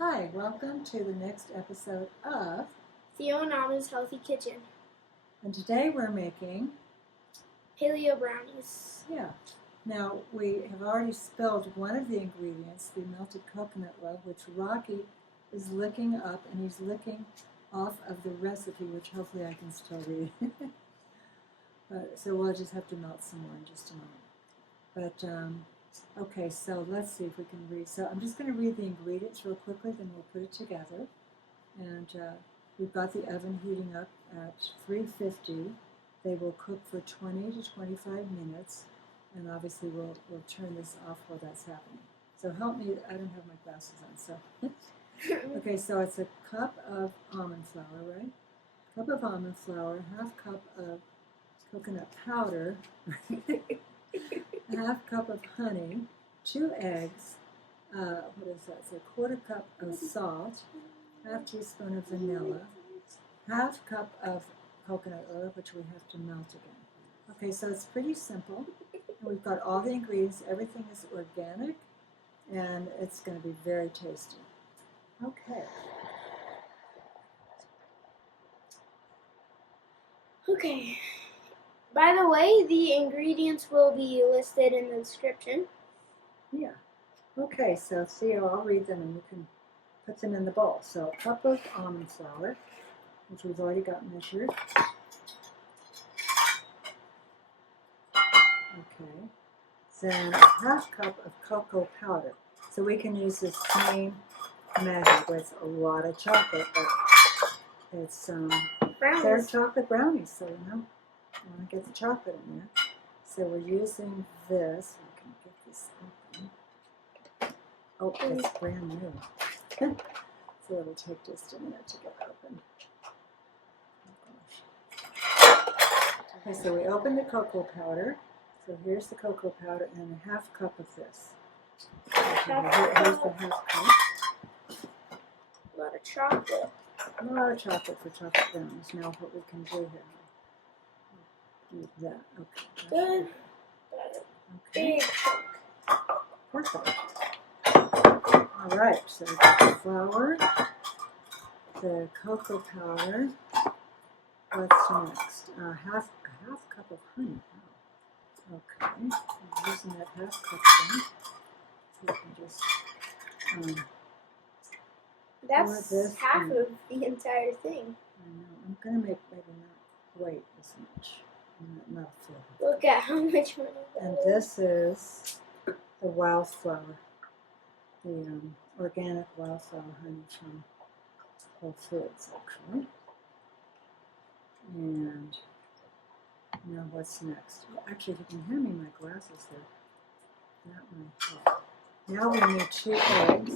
Hi, welcome to the next episode of, Theo and Anna's Healthy Kitchen. and today we're making, Paleo brownies. now we have already spilled one of the ingredients, the melted coconut oil, which Rocky is licking up, and he's licking off of the recipe, which hopefully I can still read. So we'll just have to melt some more in just a moment. But okay, so let's see if we can read. So I'm just going to read the ingredients real quickly, then we'll put it together. And we've got the oven heating up at 350. They will cook for 20 to 25 minutes, and obviously we'll turn this off while that's happening. So help me, I don't have my glasses on, so. Okay, so it's a cup of almond flour, right? Cup of almond flour, half cup of coconut powder, a half cup of honey, 2 eggs, what is that? It's a quarter cup of salt, half teaspoon of vanilla, half cup of coconut oil, which we have to melt again. Okay, so it's pretty simple. And we've got all the ingredients. Everything is organic, and it's going to be very tasty. Okay. Okay. By the way, the ingredients will be listed in the description. Yeah. Okay, so Theo, I'll read them, and you can put them in the bowl. So a cup of almond flour, which we've already got measured. Okay. Then a half cup of cocoa powder. So we can use the same method with a lot of chocolate, but it's they're chocolate brownies, so you want to get the chocolate in there. So we're using this. I can get this open. Oh, it's brand new. So it'll take just a minute to get open. Oh, gosh. Okay, so we open the cocoa powder. So here's the cocoa powder and a half cup of this. Here's the half cup. A lot of chocolate. A lot of chocolate for chocolate brownies. Now what we can do here. Do that. Okay. Good. Okay. Big chunk. Perfect. All right. So we've got the flour, the cocoa powder. What's next? Half cup of honey. Oh. Okay. I'm using that half cup thing. So we can just That's half of the entire thing. I know. I'm going to make maybe not quite as much. Not full. Look at how much money. And this is the wildflower, the organic wildflower honey from Whole Foods, actually. And now what's next? Actually, if you can hand me my glasses there, that might help. Now we need 2 eggs.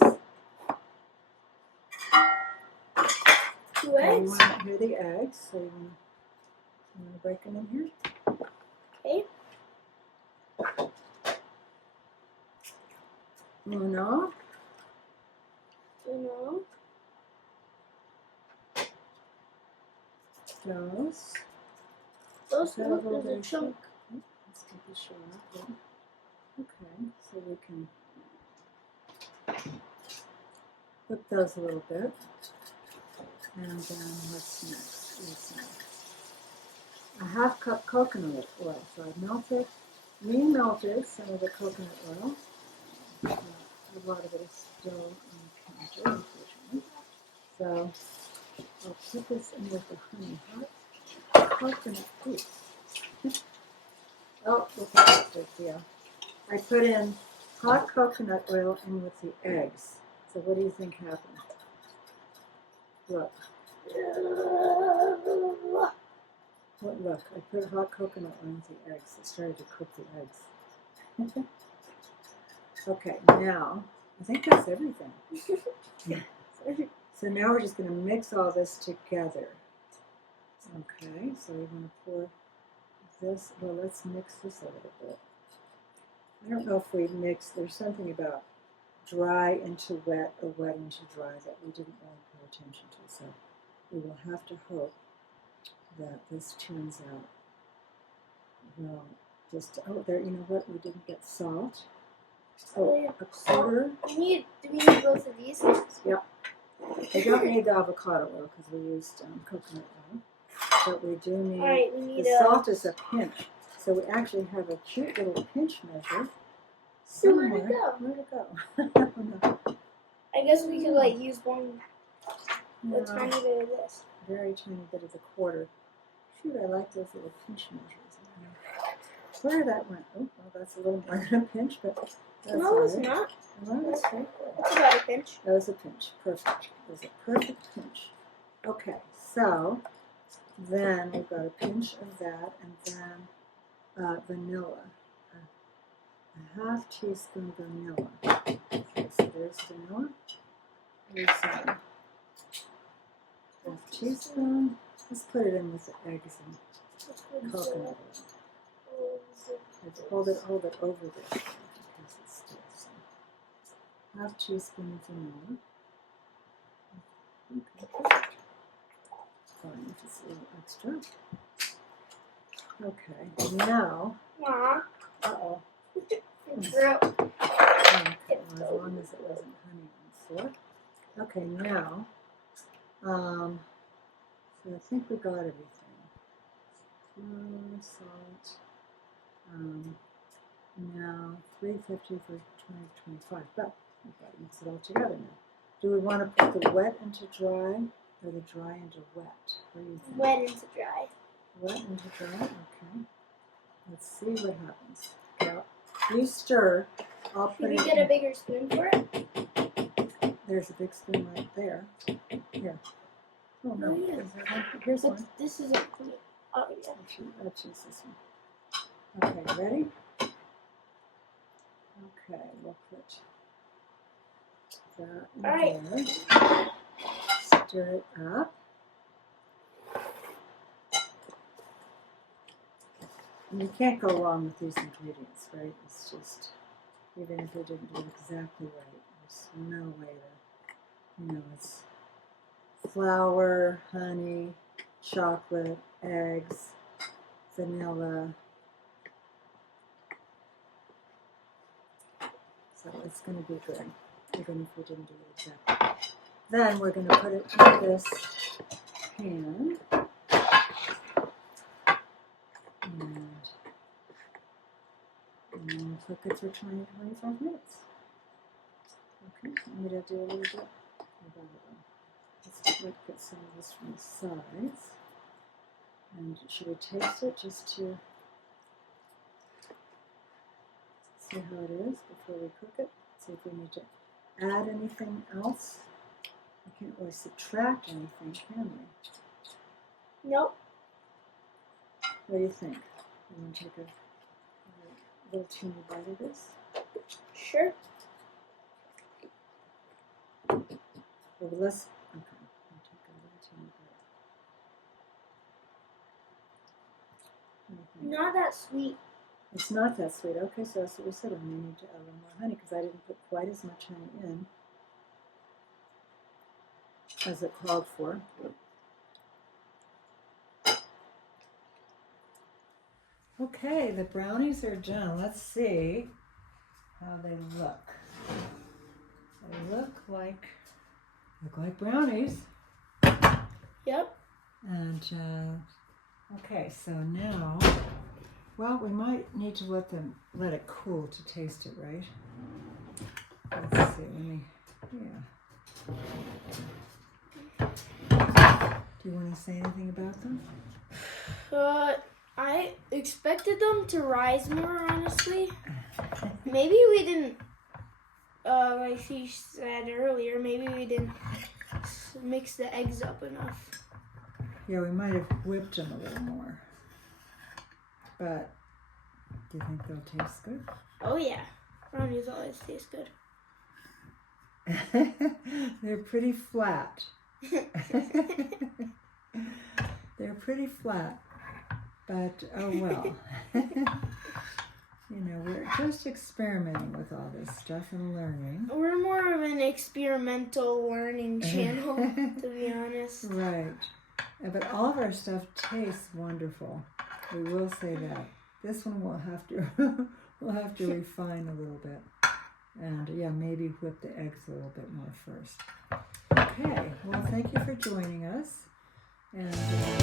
2 eggs? You want to hear the eggs, so you want to break them in here? Okay. Uno. Dos. Those is a chunk. Let's get this show up. Okay, so we can whip those a little bit. And then what's next? A half cup coconut oil. So I've remelted some of the coconut oil. A lot of it is still on the counter, unfortunately. So I'll put this in with the honey. Hot coconut juice. Oh, look at this, yeah. I put in hot coconut oil in with the eggs. So what do you think happened? Look. Look, I put hot coconut oil with the eggs. It started to cook the eggs. Okay, now, I think that's everything. So now we're just going to mix all this together. Okay, so we want to pour this. Well, let's mix this a little bit. I don't know if we mix. There's something about dry into wet or wet into dry that we didn't really pay attention to. So we will have to hope that this turns out well. Just, oh, there, you know what? We didn't get salt. Oh, a quarter. Do we need both of these? Yep. We don't need the avocado oil because we used coconut oil, but we do need. All right, we need the salt is a pinch, so we actually have a cute little pinch measure. So where'd it somewhere. go? Where'd it go? No. I guess we could like use one, a No, tiny bit of this. very tiny bit of the quarter. Shoot, I like those little pinch measures. Where that went? Oh, well, that's a little more than a pinch, but that's No, it's all right. not. No, that's okay. It's about a pinch. That was a pinch. Perfect. It was a perfect pinch. Okay, so then we've got a pinch of that, and then vanilla. A half teaspoon vanilla. Okay, so there's vanilla. There's a half teaspoon. Let's put it in with the eggs and coconut oil. Let's hold it over this because it's still so. Half teaspoon of vanilla. Okay. Fine if it's a little extra. Okay, now. Aw. Uh-oh. True. Okay, well, as long as it wasn't honey on the floor. Okay, now, so I think we got everything. Flour, salt, now $3.50 for 20-25, but we've got to mix it all together now. Do we want to put the wet into dry or the dry into wet? What do you think? Wet into dry. Wet into dry, okay. Let's see what happens. Now, you stir. I'll Should put we it get a in. bigger spoon for it? There's a big spoon right there. Here. Oh no, Oh, yeah. is there one? Here's But one. this isn't clean. Oh, yeah. Let's use this one. Okay, ready? Okay, we'll put that in All right. there. Stir it up. And you can't go wrong with these ingredients, right? It's just, even if you didn't do it exactly right, there's no way to, it's flour, honey, chocolate, eggs, vanilla. So it's going to be good, even if we didn't do it exactly. Then we're going to put it in this pan. And then cook it for 20 to 25 minutes. Okay, I'm going to do a little bit. Let's get some of this from the sides. And should we taste it just to see how it is before we cook it? See if we need to add anything else. We can't really subtract anything, can we? Nope. What do you think? You want to take a little teeny bite of this? Sure. Or less? Okay, I'll take a little teeny bite. What do you think? Not that sweet. It's not that sweet. Okay, so that's what we said. We may need to add a little more honey because I didn't put quite as much honey in as it called for. Okay, the brownies are done. Let's see how they look. They look like brownies. Yep. And okay, so now, well, we might need to let it cool to taste it, right? Let's see. Do you want to say anything about them? I expected them to rise more, honestly. Maybe we didn't, like she said earlier, maybe we didn't mix the eggs up enough. Yeah, we might have whipped them a little more. But do you think they'll taste good? Oh yeah, brownies always taste good. They're pretty flat. They're pretty flat. But, oh well. We're just experimenting with all this stuff and learning. We're more of an experimental learning channel, to be honest. Right. But all of our stuff tastes wonderful. We will say that. This one we'll have to refine a little bit. And yeah, maybe whip the eggs a little bit more first. Okay, well, thank you for joining us. And